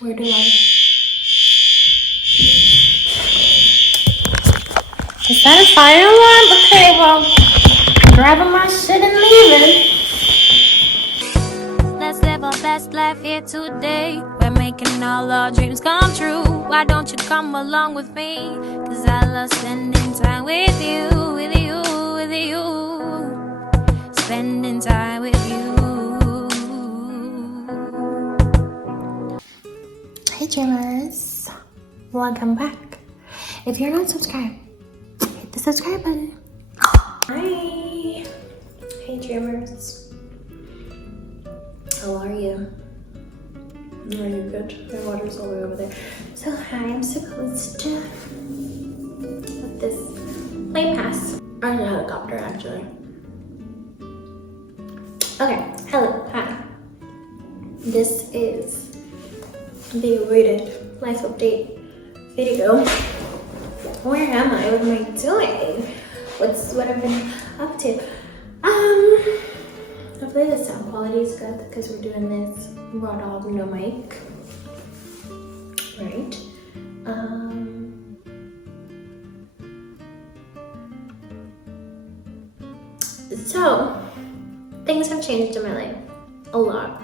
Where do I? Is that a fire alarm? Okay, well, I'm grabbing my shit and leaving. Let's live our best life here today. We're making all our dreams come true. Why don't you come along with me? Cause I love spending time with you, with you, with you. Spending time with you. Hey dreamers, welcome back. If you're not subscribed, hit the subscribe button. Hi. Hey dreamers. How are you? Are you good? My water's all the way over there. So hi, I'm supposed to let this plane pass. Or the helicopter actually. Okay, hello, hi. This is the awaited life update video. Where am I? What am I doing? What I've been up to? Hopefully the sound quality is good because we're doing this raw dog, no mic. Right. So things have changed in my life a lot.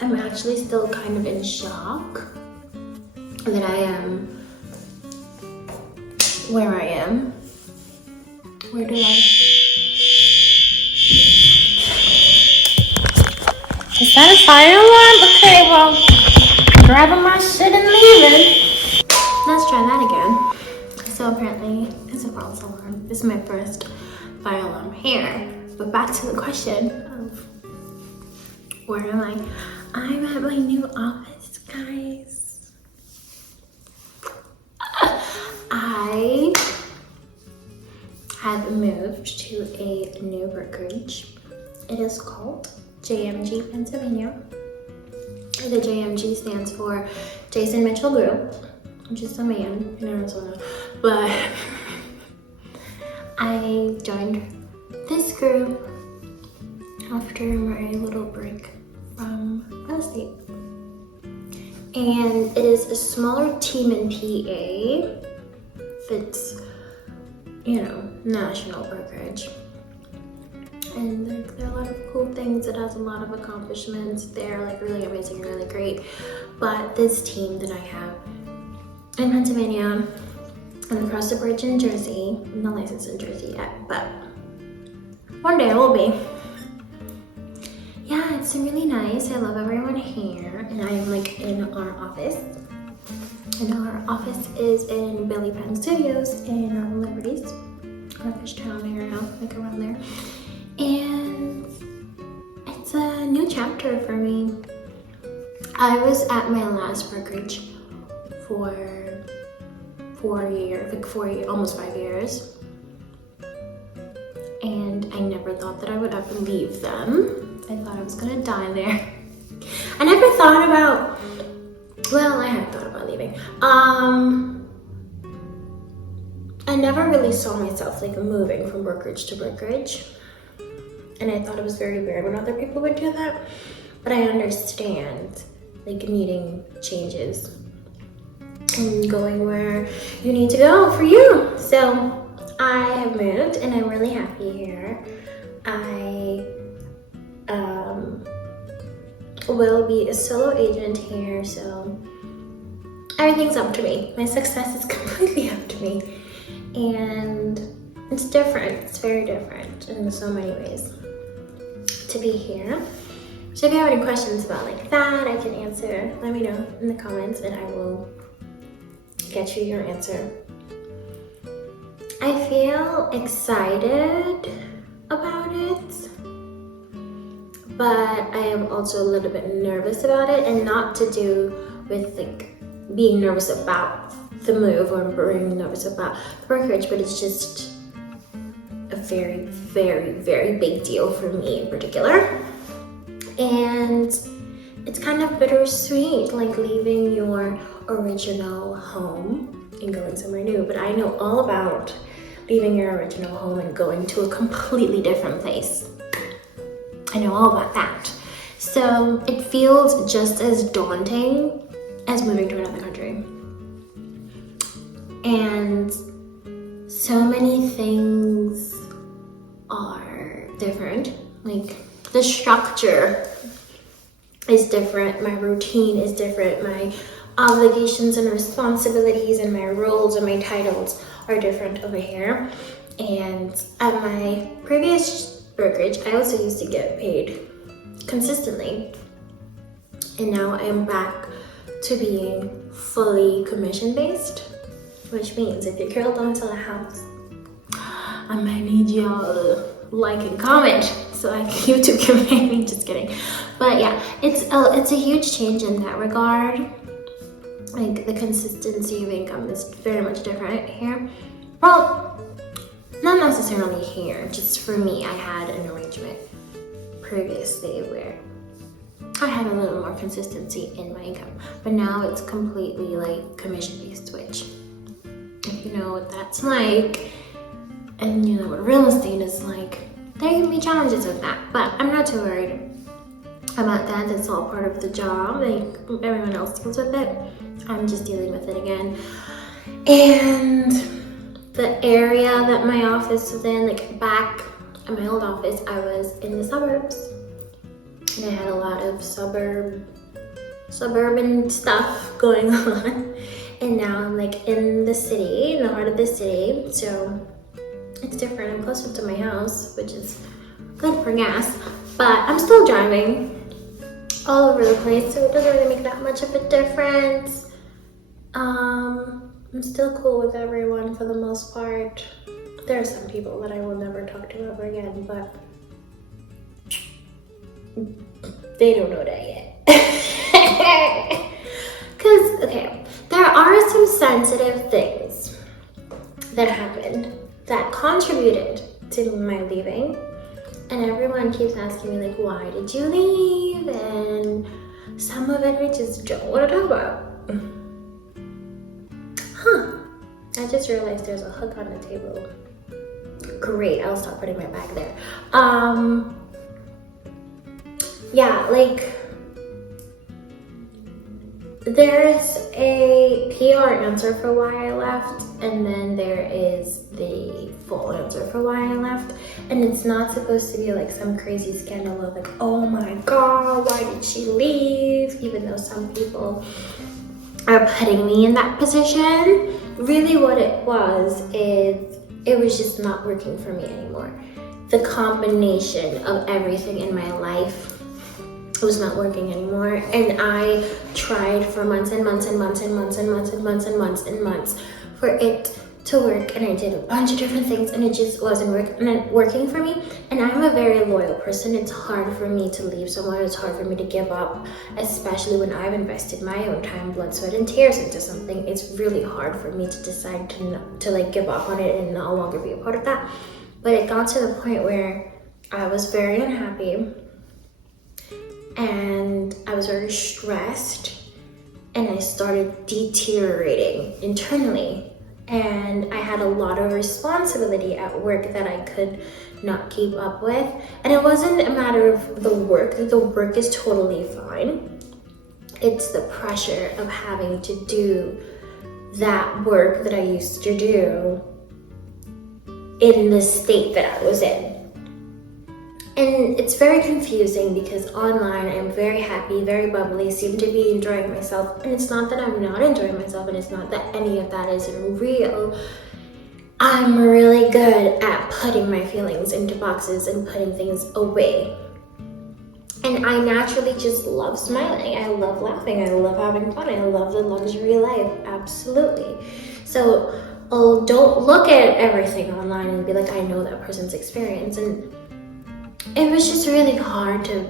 I'm actually still kind of in shock that I am where I am. Where do I? Is that a fire alarm? Okay, well, I'm grabbing my shit and leaving. Let's try that again. So apparently it's a false alarm. This is my first fire alarm here. But back to the question of where am I? I'm at my new office, guys. I have moved to a new brokerage. It is called JMG Pennsylvania. The JMG stands for Jason Mitchell Group, which is a man in Arizona. But I joined this group after my little break from real estate. And it is a smaller team in PA. It's, national brokerage. And there are a lot of cool things. It has a lot of accomplishments. They're really amazing and really great. But this team that I have in Pennsylvania and across the bridge in Jersey, I'm not licensed in Jersey yet, but one day I will be. Yeah, it's really nice. I love everyone here. And I am in our office. And our office is in Billy Penn Studios in Liberties, or Fishtown area, around there. And it's a new chapter for me. I was at my last brokerage for 4 years, almost 5 years. And I never thought that I would ever leave them. I thought I was gonna die there. I never thought about, I had thought about leaving. I never really saw myself moving from brokerage to brokerage. And I thought it was very weird when other people would do that. But I understand needing changes and going where you need to go for you. So I have moved and I'm really happy here. I will be a solo agent here, so everything's up to me. My success is completely up to me. And it's different. It's very different in so many ways to be here. So if you have any questions about that, I can answer. Let me know in the comments and I will get you your answer. I feel excited about it, but I am also a little bit nervous about it, and not to do with being nervous about the move or being nervous about the brokerage, but it's just a very, very, very big deal for me in particular. And it's kind of bittersweet, leaving your original home and going somewhere new. But I know all about leaving your original home and going to a completely different place. I know all about that. So it feels just as daunting as moving to another country. And so many things are different. Like the structure is different, my routine is different, my obligations and responsibilities and my roles and my titles are different over here. And at my previous brokerage, I also used to get paid consistently. And now I am back to being fully commission based, which means if your girl don't sell a house, I might need y'all to like and comment so YouTube can pay me. Just kidding. But yeah, it's a huge change in that regard. Like the consistency of income is very much different here. Well, not necessarily here, just for me, I had an arrangement previously where I had a little more consistency in my income, but now it's completely like commission based, which if you know what that's like and you know what real estate is like, there can be challenges with that, but I'm not too worried about that. That's all part of the job. Like everyone else deals with it. I'm just dealing with it again. And the area that my office was in, like back at my old office, I was in the suburbs. And I had a lot of suburban stuff going on. And now I'm like in the city, in the heart of the city. So it's different. I'm closer to my house, which is good for gas. But I'm still driving all over the place, so it doesn't really make that much of a difference. I'm still cool with everyone for the most part. There are some people that I will never talk to ever again, but they don't know that yet. Because, okay, there are some sensitive things that happened that contributed to my leaving. And everyone keeps asking me, like, why did you leave? And some of it I just don't want to talk about. I just realized there's a hook on the table. Great, I'll stop putting my bag there. Yeah, like, there's a PR answer for why I left, and then there is the full answer for why I left. And it's not supposed to be like some crazy scandal of like, oh my god, why did she leave? Even though some people are putting me in that position. Really what it was is it was just not working for me anymore. The combination of everything in my life was not working anymore, and I tried for months and months and months and months and months and months and months and months for it to work, and I did a bunch of different things and it just wasn't working for me. And I'm a very loyal person. It's hard for me to leave someone. It's hard for me to give up, especially when I've invested my own time, blood, sweat, and tears into something. It's really hard for me to decide to like give up on it and no longer be a part of that. But it got to the point where I was very unhappy and I was very stressed, and I started deteriorating internally. And I had a lot of responsibility at work that I could not keep up with. And it wasn't a matter of the work. The work is totally fine. It's the pressure of having to do that work that I used to do in the state that I was in. And it's very confusing because online I'm very happy, very bubbly, seem to be enjoying myself. And it's not that I'm not enjoying myself, and it's not that any of that isn't real. I'm really good at putting my feelings into boxes and putting things away. And I naturally just love smiling. I love laughing. I love having fun. I love the luxury life. Absolutely. So don't look at everything online and be like, I know that person's experience. And it was just really hard to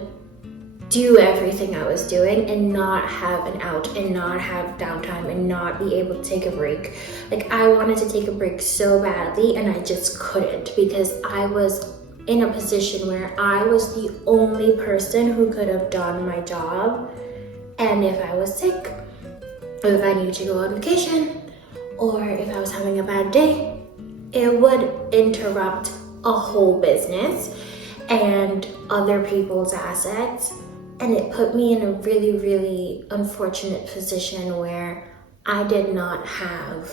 do everything I was doing and not have an out and not have downtime and not be able to take a break. Like, I wanted to take a break so badly and I just couldn't, because I was in a position where I was the only person who could have done my job. And if I was sick, or if I needed to go on vacation, or if I was having a bad day, it would interrupt a whole business and other people's assets, And it put me in a really, really unfortunate position where I did not have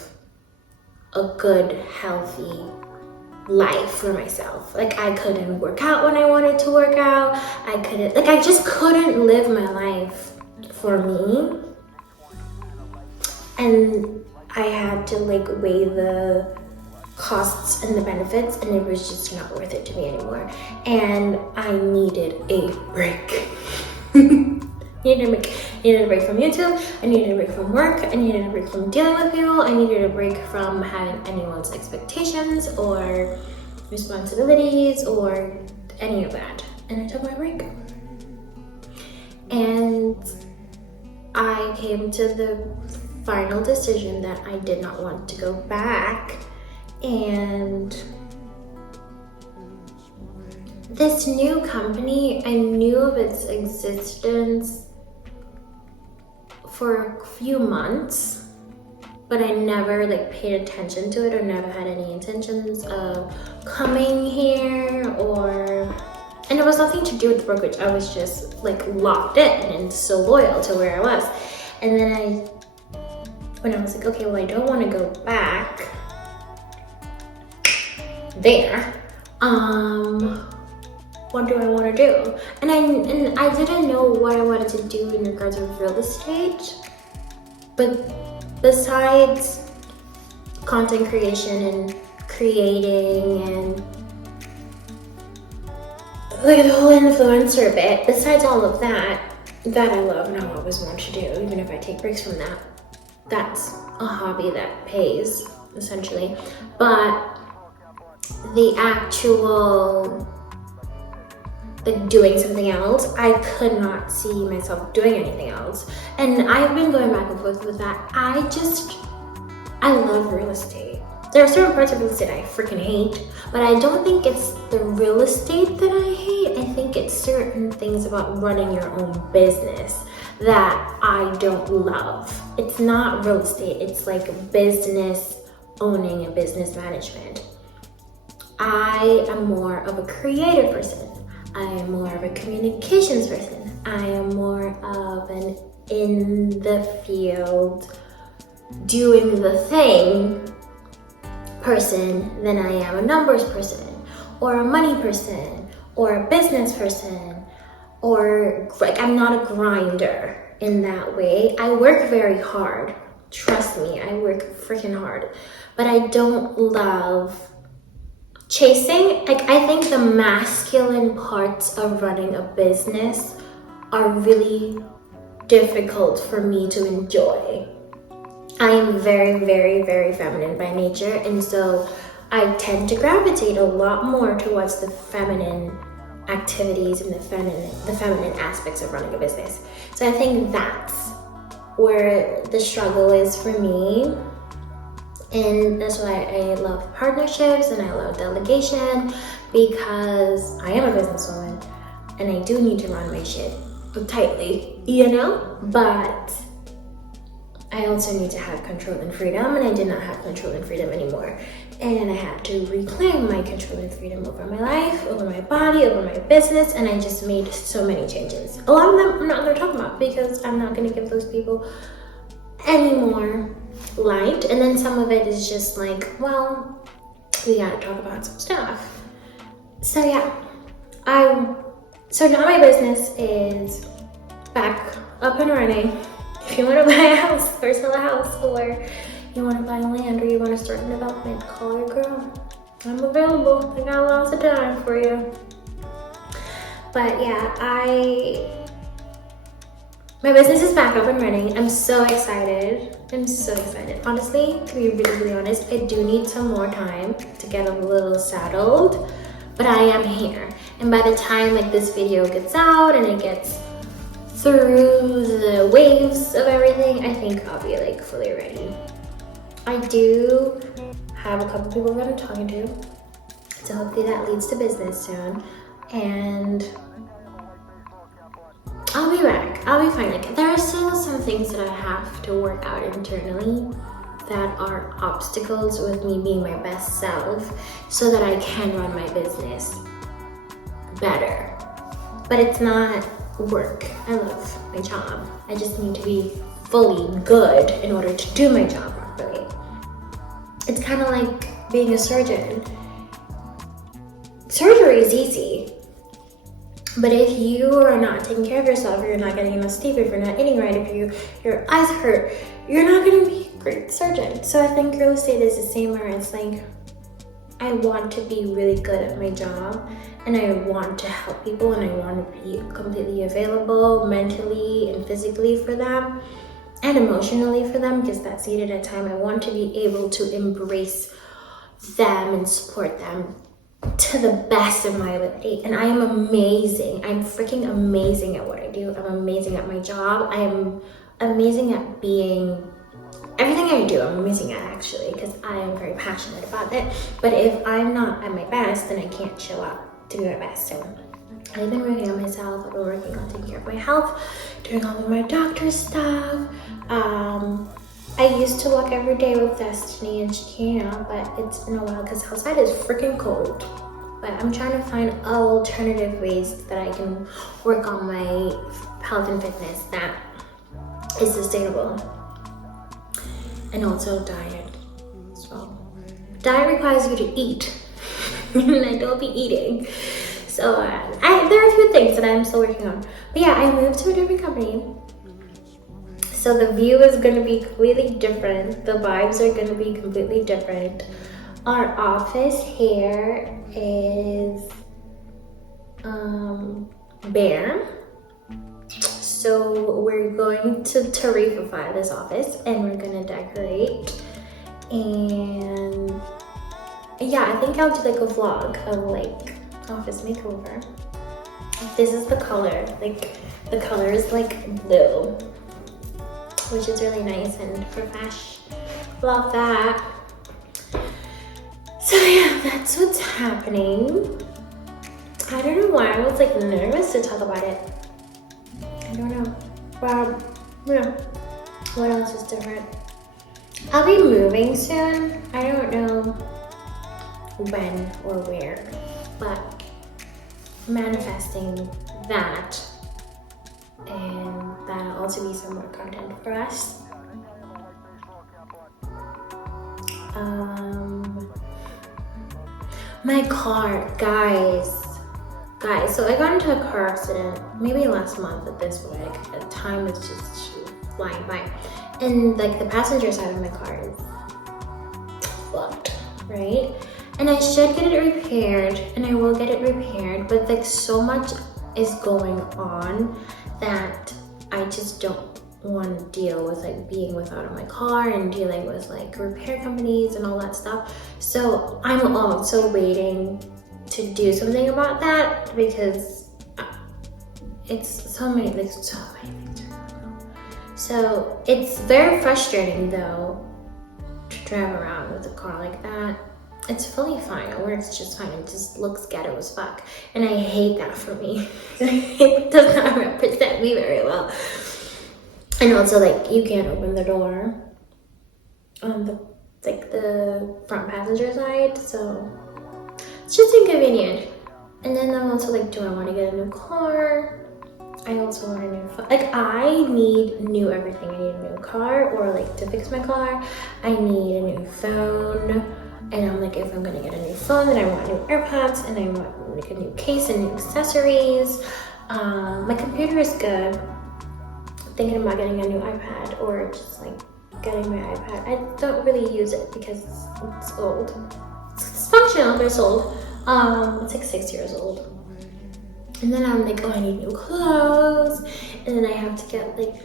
a good, healthy life for myself. Like, I couldn't work out when I wanted to work out. I just couldn't live my life for me. And I had to like weigh the costs and the benefits, and it was just not worth it to me anymore. And I needed a break. Needed a break from YouTube. I needed a break from work. I needed a break from dealing with people. I needed a break from having anyone's expectations or responsibilities or any of that. And I took my break. And I came to the final decision that I did not want to go back. And this new company, I knew of its existence for a few months, but I never like paid attention to it or never had any intentions of coming here and it was nothing to do with the brokerage. I was just like locked in and so loyal to where I was. And then when I was like, okay, well, I don't want to go back there. What do I want to do? And I didn't know what I wanted to do in regards of real estate, but besides content creation and creating and like the whole influencer bit, besides all of that I love and I always want to do, even if I take breaks from that, that's a hobby that pays, essentially. But the actual like doing something else, I could not see myself doing anything else. And I've been going back and forth with that. I love real estate. There are certain parts of real estate I freaking hate, but I don't think it's the real estate that I hate. I think it's certain things about running your own business that I don't love. It's not real estate, it's like business owning and business management. I am more of a creative person. I am more of a communications person. I am more of an in the field, doing the thing person than I am a numbers person, or a money person, or a business person, or like I'm not a grinder in that way. I work very hard. Trust me, I work freaking hard. But I don't love chasing. Like, I think the masculine parts of running a business are really difficult for me to enjoy. I am very, very, very feminine by nature, and so I tend to gravitate a lot more towards the feminine activities and the feminine aspects of running a business. So I think that's where the struggle is for me. And that's why I love partnerships and I love delegation, because I am a businesswoman and I do need to run my shit tightly, you know? But I also need to have control and freedom, and I did not have control and freedom anymore. And I had to reclaim my control and freedom over my life, over my body, over my business, and I just made so many changes. A lot of them I'm not going to talk about because I'm not going to give those people any more light. And then some of it is just like, well, we got to talk about some stuff. So yeah, so now my business is back up and running. If you want to buy a house or sell a house, or you want to buy land, or you want to start a development, call your girl. I'm available. I got lots of time for you. But yeah, my business is back up and running. I'm so excited. Honestly, to be really, really honest, I do need some more time to get a little settled, but I am here. And by the time like this video gets out and it gets through the waves of everything, I think I'll be like fully ready. I do have a couple people that I'm talking to, so hopefully that leads to business soon. And I'll be back. I'll be fine. Like, there are still some things that I have to work out internally that are obstacles with me being my best self, so that I can run my business better. But it's not work. I love my job. I just need to be fully good in order to do my job properly. It's kind of like being a surgeon. Surgery is easy, but if you are not taking care of yourself, if you're not getting enough sleep, if you're not eating right, if your eyes hurt, you're not going to be a great surgeon. So I think real estate is the same, where it's like, I want to be really good at my job, and I want to help people, and I want to be completely available mentally and physically for them, and emotionally for them, because that's needed at time. I want to be able to embrace them and support them to the best of my ability. And I am amazing. I'm freaking amazing at what I do. I'm amazing at my job. I am amazing at being everything I do. I'm amazing at, actually, because I am very passionate about it. But if I'm not at my best, then I can't show up to be my best. So I've been working on myself. I've been working on taking care of my health, doing all of my doctor stuff. I used to walk every day with Destiny, and she can't, but it's been a while because outside is freaking cold. But I'm trying to find alternative ways that I can work on my health and fitness that is sustainable. And also diet. So diet requires you to eat, and I don't be eating. So there are a few things that I'm still working on. But yeah, I moved to a different company. So the view is going to be completely different. The vibes are going to be completely different. Our office here is bare. So we're going to Tahrifify this office, and we're going to decorate. And yeah, I think I'll do like a vlog of like office makeover. This is the color. Like the color is like blue, which is really nice and fresh. Love that. So yeah, that's what's happening. I don't know why I was like nervous to talk about it. I don't know. Well, yeah. What else is different? I'll be moving soon. I don't know when or where, but manifesting that. And that'll also be some more content for us. My car, guys, so I got into a car accident maybe last month at this point. Like, the time is just flying by, and like the passenger side of my car is fucked, right? And I should get it repaired, and I will get it repaired, but like so much is going on that I just don't want to deal with like being without my car and dealing with like repair companies and all that stuff. So I'm also waiting to do something about that, because it's so many things. So it's very frustrating though to drive around with a car like that. It's fully fine, it works just fine, it just looks ghetto as fuck. And I hate that for me. It does not represent me very well. And also, like, you can't open the door on the front passenger side, so it's just inconvenient. And then I'm also like, do I want to get a new car? I also want a new phone. Like, I need new everything. I need a new car, or like to fix my car, I need a new phone. And I'm like, if I'm gonna get a new phone, then I want new AirPods, and I want like a new case and new accessories. My computer is good. Thinking about getting a new iPad, or just like getting my iPad. I don't really use it because it's old. It's functional, but it's old. It's like 6 years old. And then I'm like, oh, I need new clothes. And then I have to get like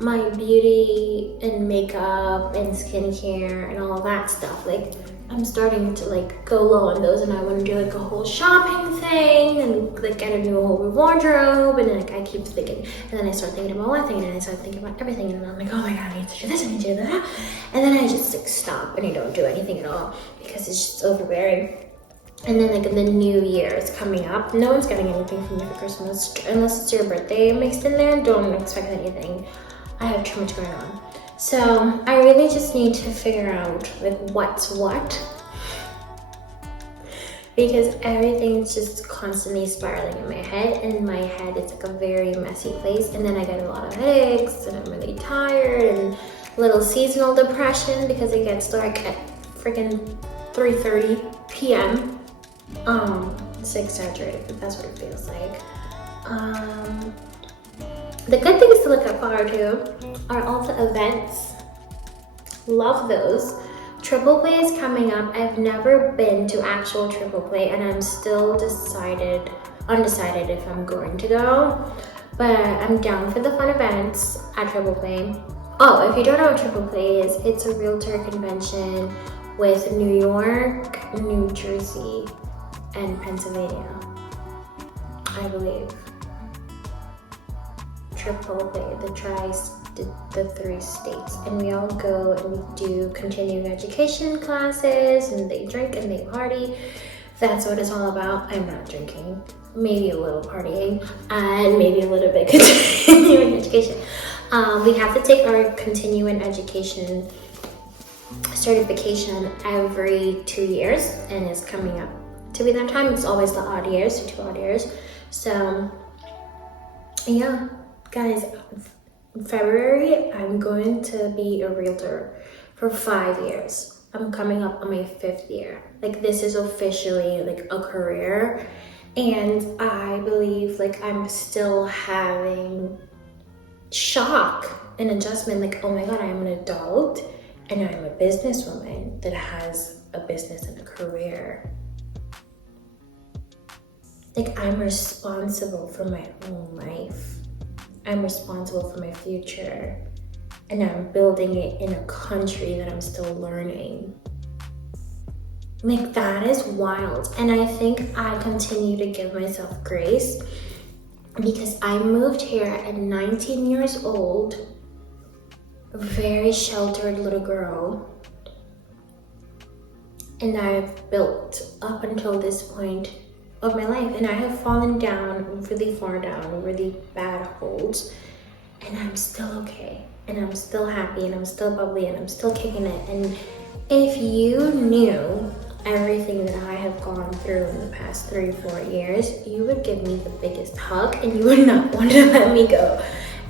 my beauty and makeup and skincare and all that stuff. Like, I'm starting to like go low on those, and I want to do like a whole shopping thing and like get a new whole wardrobe. And then like I keep thinking, and then I start thinking about one thing, and then I start thinking about everything, and then I'm like, oh my god, I need to do this, I need to do that. And then I just like stop, and I don't do anything at all because it's just overbearing. And then like the new year is coming up. No one's getting anything from me for Christmas unless it's your birthday mixed in there. Don't expect anything. I have too much going on. So I really just need to figure out like what's what. because everything's just constantly spiraling in my head, and my head is like a very messy place. And then I get a lot of headaches, and I'm really tired, and a little seasonal depression because it gets dark at freaking 3:30 p.m. It's exaggerated, but that's what it feels like. The good things to look forward to are all the events. Love those. Triple play is coming up. I've never been to actual triple play, and I'm still undecided if I'm going to go, but I'm down for the fun events at triple play. Oh, if you don't know what triple play is, it's a realtor convention with New York, New Jersey, and Pennsylvania, I believe. Triple play, the 3 states, and we all go and we do continuing education classes, and they drink and they party. That's what it's all about. I'm not drinking, maybe a little partying, and maybe a little bit continuing education. We have to take our continuing education certification every 2 years, and it's coming up to be that time. It's always the odd years, 2 odd years. So yeah, guys, in February, I'm going to be a realtor for 5 years. I'm coming up on my 5th year. Like, this is officially like a career, and I believe like I'm still having shock and adjustment. Like, oh my God, I am an adult and I'm a businesswoman that has a business and a career. Like, I'm responsible for my own life. I'm responsible for my future, and I'm building it in a country that I'm still learning. Like, that is wild. And I think I continue to give myself grace because I moved here at 19 years old, a very sheltered little girl, and I've built up until this point of my life, and I have fallen down, really far down, really bad holes, and I'm still okay, and I'm still happy, and I'm still bubbly, and I'm still kicking it. And if you knew everything that I have gone through in the past 3-4 years, you would give me the biggest hug, and you would not want to let me go.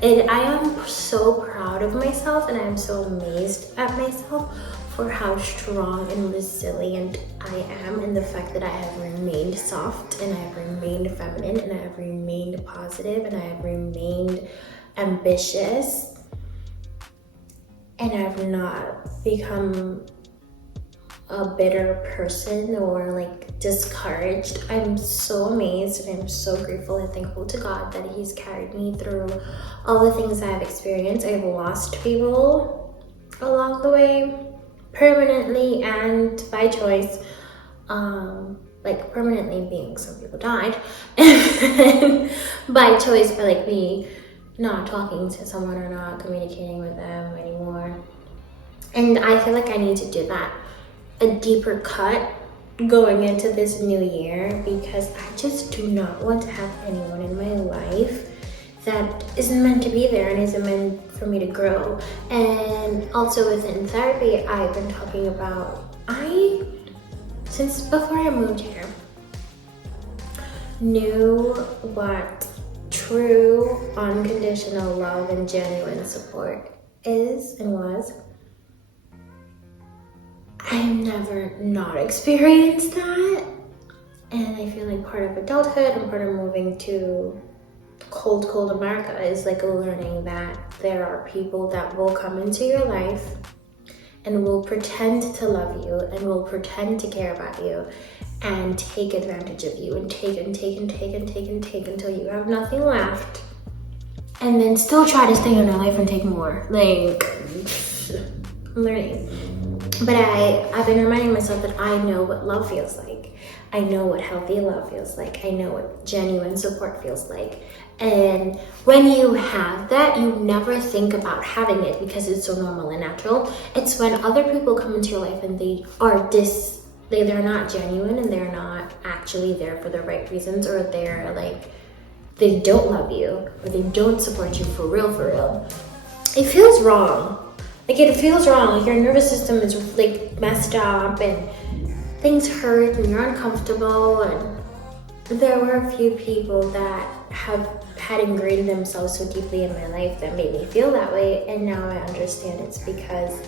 And I am so proud of myself, and I am so amazed at myself for how strong and resilient I am, and the fact that I have remained soft, and I have remained feminine, and I have remained positive, and I have remained ambitious, and I have not become a bitter person or like discouraged. I'm so amazed, and I'm so grateful and thankful to God that He's carried me through all the things I've experienced. I've lost people along the way, permanently and by choice. Like, permanently being some people died, and by choice by like me not talking to someone or not communicating with them anymore. And I feel like I need to do that, a deeper cut going into this new year, because I just do not want to have anyone in my life that isn't meant to be there and isn't meant for me to grow. And also within therapy, I've been talking about, since before I moved here, knew what true unconditional love and genuine support is and was. I've never not experienced that, and I feel like part of adulthood and part of moving to cold America is like learning that there are people that will come into your life and will pretend to love you and will pretend to care about you and take advantage of you and take until you have nothing left, and then still try to stay in your life and take more. Like, I'm learning. But I've been reminding myself that I know what love feels like. I know what healthy love feels like. I know what genuine support feels like. And when you have that, you never think about having it because it's so normal and natural. It's when other people come into your life and they're not genuine, and they're not actually there for the right reasons, or they're like, they don't love you, or they don't support you for real. It feels wrong. Like, it feels wrong. Like, your nervous system is like messed up, and things hurt and you're uncomfortable, and there were a few people that had ingrained themselves so deeply in my life that made me feel that way, and now I understand it's because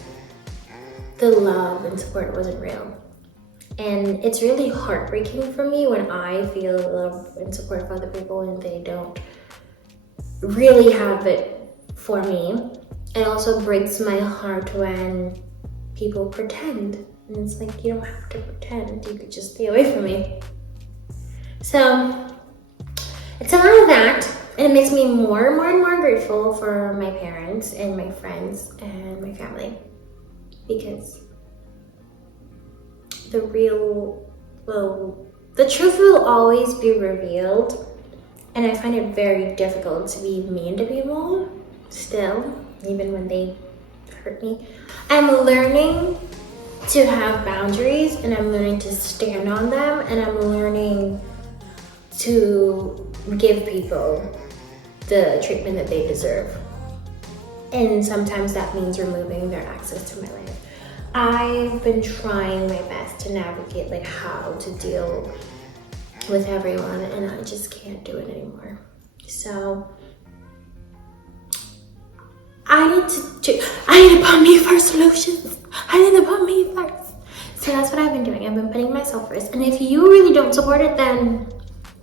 the love and support wasn't real. And it's really heartbreaking for me when I feel love and support from other people and they don't really have it for me. It also breaks my heart when people pretend. And it's like, you don't have to pretend, you could just stay away from me. So it's a lot of that, and it makes me more and more grateful for my parents and my friends and my family, because the truth will always be revealed, and I find it very difficult to be mean to people still, even when they hurt me. I'm learning to have boundaries, and I'm learning to stand on them, and I'm learning to give people the treatment that they deserve. And sometimes that means removing their access to my life. I've been trying my best to navigate like how to deal with everyone, and I just can't do it anymore. So I need to put me first, solutions. I need to put me first. So that's what I've been doing. I've been putting myself first. And if you really don't support it, then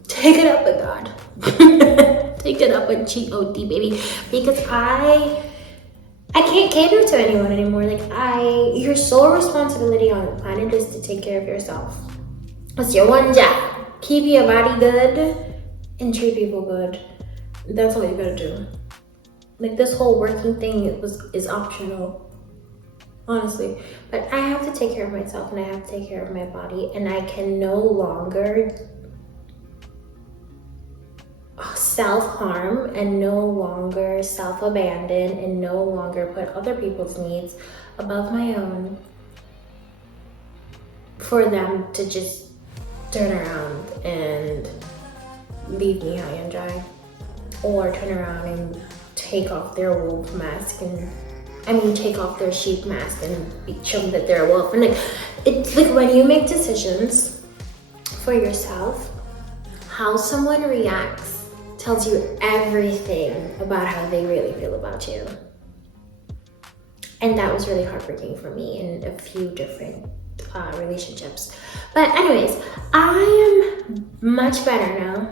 take it up with God. Take it up with G-O-D, baby. Because I can't cater to anyone anymore. Your sole responsibility on the planet is to take care of yourself. That's your one job. Keep your body good and treat people good. That's all you gotta do. Like, this whole working thing is optional, honestly. But I have to take care of myself, and I have to take care of my body, and I can no longer self-harm and no longer self-abandon and no longer put other people's needs above my own for them to just turn around and leave me high and dry, or turn around and take off their wolf mask take off their sheep mask and show them that they're a wolf. And it's like, when you make decisions for yourself, how someone reacts tells you everything about how they really feel about you. And that was really heartbreaking for me in a few different relationships. But anyways, I am much better now.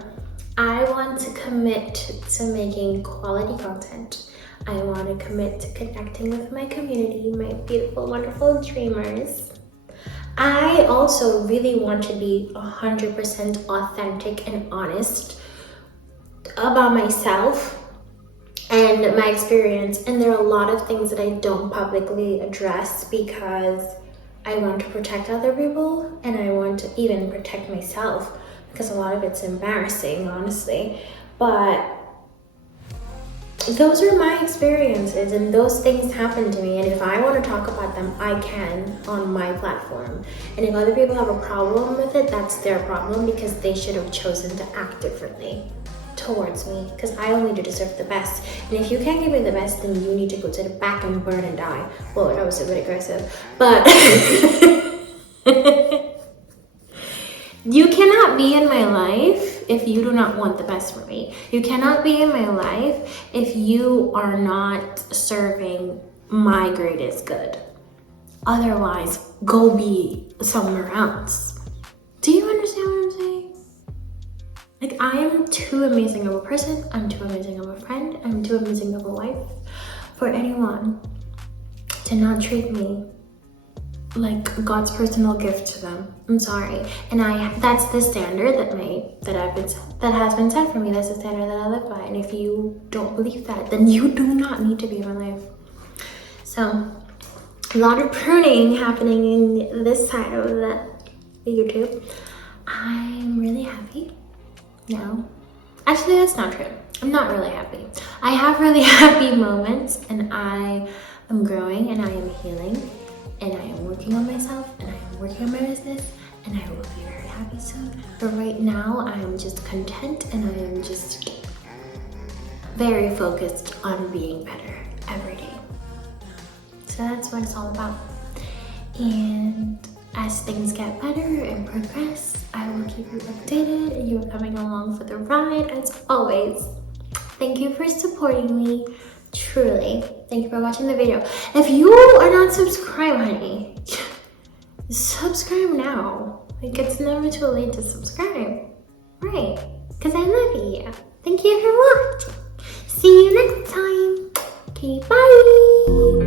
I want to commit to making quality content. I want to commit to connecting with my community, my beautiful, wonderful dreamers. I also really want to be 100% authentic and honest about myself and my experience. And there are a lot of things that I don't publicly address because I want to protect other people, and I want to even protect myself, because a lot of it's embarrassing, honestly. But those are my experiences, and those things happen to me, and if I want to talk about them, I can on my platform. And if other people have a problem with it, that's their problem, because they should have chosen to act differently towards me, because I only do deserve the best. And if you can't give me the best, then you need to go to the back and burn and die. Well, that was a bit aggressive, but you cannot be in my life if you do not want the best for me. You cannot be in my life if you are not serving my greatest good. Otherwise, go be somewhere else. Do you understand what I'm saying? Like, I am too amazing of a person, I'm too amazing of a friend, I'm too amazing of a wife for anyone to not treat me like God's personal gift to them. I'm sorry. And that's the standard that has been set for me. That's the standard that I live by. And if you don't believe that, then you do not need to be in my life. So, a lot of pruning happening in this side of the YouTube. I'm really happy. No, actually, that's not true. I'm not really happy. I have really happy moments, and I am growing, and I am healing, and I am working on myself, and I am working on my business, and I will be very happy soon. But right now, I am just content, and I am just very focused on being better every day. So that's what it's all about. And as things get better and progress, I will keep you updated and you're coming along for the ride as always. Thank you for supporting me, truly. Thank you for watching the video. If you are not subscribed, honey, subscribe now. Like, it's never too late to subscribe, right? Because I love you. Thank you for watching. See you next time. Okay, bye.